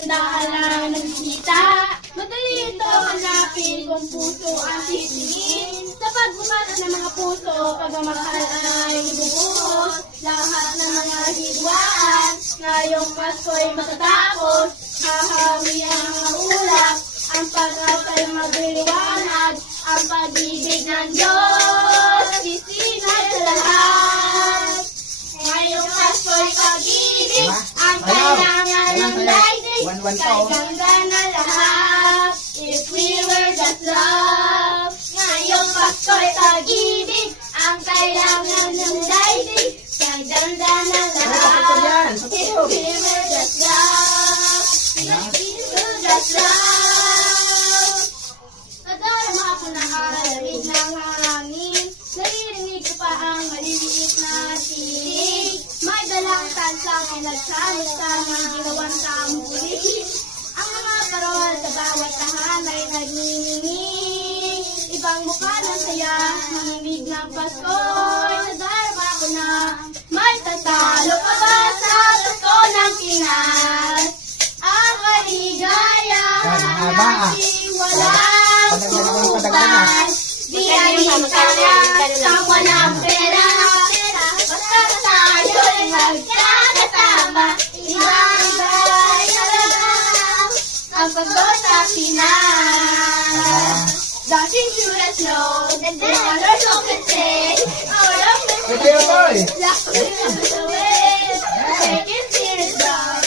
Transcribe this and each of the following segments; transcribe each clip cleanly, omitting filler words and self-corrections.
Dahalang nagkita, madali ito hanapin kung puso ang titingin. Sa pagbumalas ng mga puso, pagmamahal ay ibubuhos. Lahat ng mga hidwaan, ngayong Pasko'y matatapos. Hahawi ang mga ulap, ang pag-asa'y magliliwanag. Ang pag-ibig ng Diyos, isinay sa lahat. Ngayong Pasko'y pag-ibig, ang kailangan ng daigdig. Kay ganda na lahat, if we were just love. Ngayong Pasko'y pag-ibig, ang kailangan ng daigdig. Kay ganda na lahat, if we were just love. If we were just love. Nadarama ako na halamig ng hangin, naririnig ko pa ang maliliit na tinig. May dalang tansang ay nagsamit-samang ginawan tambuhin. Ang mga parol sa bawat tahan ay nagniningning. Ibang mukha ng saya, nanginig ng Pasko'y nadarama ko na. May tatalo pa ba sa Pasko ng Pinas? Ang kaligayahan natin walang sukat. Di alin ka lang walang pera. Basta tayo'y magkakasama. Ibang-iba'y talaga ang Pasko sa Pinas. Dancing through the snow, the colors of the day. Our love is laughing away. Taking tears down.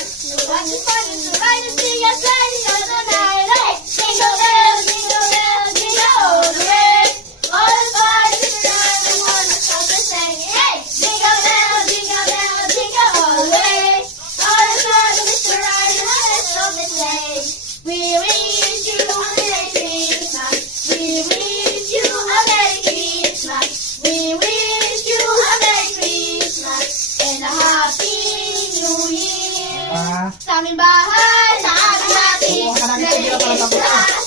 Watch the fun and the ride and sing a sliding on the night. Hey, jingle bells, jingle bells, jingle all the way. All the boys sitting around and wanna stop and sing. Hey, jingle bells, jingle all the way. All the boys Mr. Ride and wanna stop and sing. We wish you a Merry Christmas. We wish you a Merry Christmas. We wish you a Merry Christmas and a Happy New Year. Sa aming bahay, sa aming batin, Merry Christmas,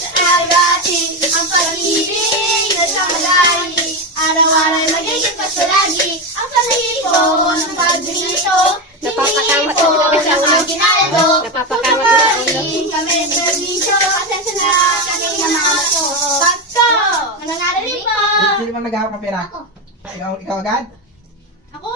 sa aming batin, ang pag-ibig na sa malagi. Araw-araw ay magiging Pasko lagi. Ang panahipo ng pagdito, Napapakamat po sa ulo. ng mga ginaldo. Napapakamat sa ulo. Kami permiso, pasensya na kami ng mga ko. Pasko! Nanangarali po! Sino bang naghahawak ng pera? Ako. Ikaw agad? Ako?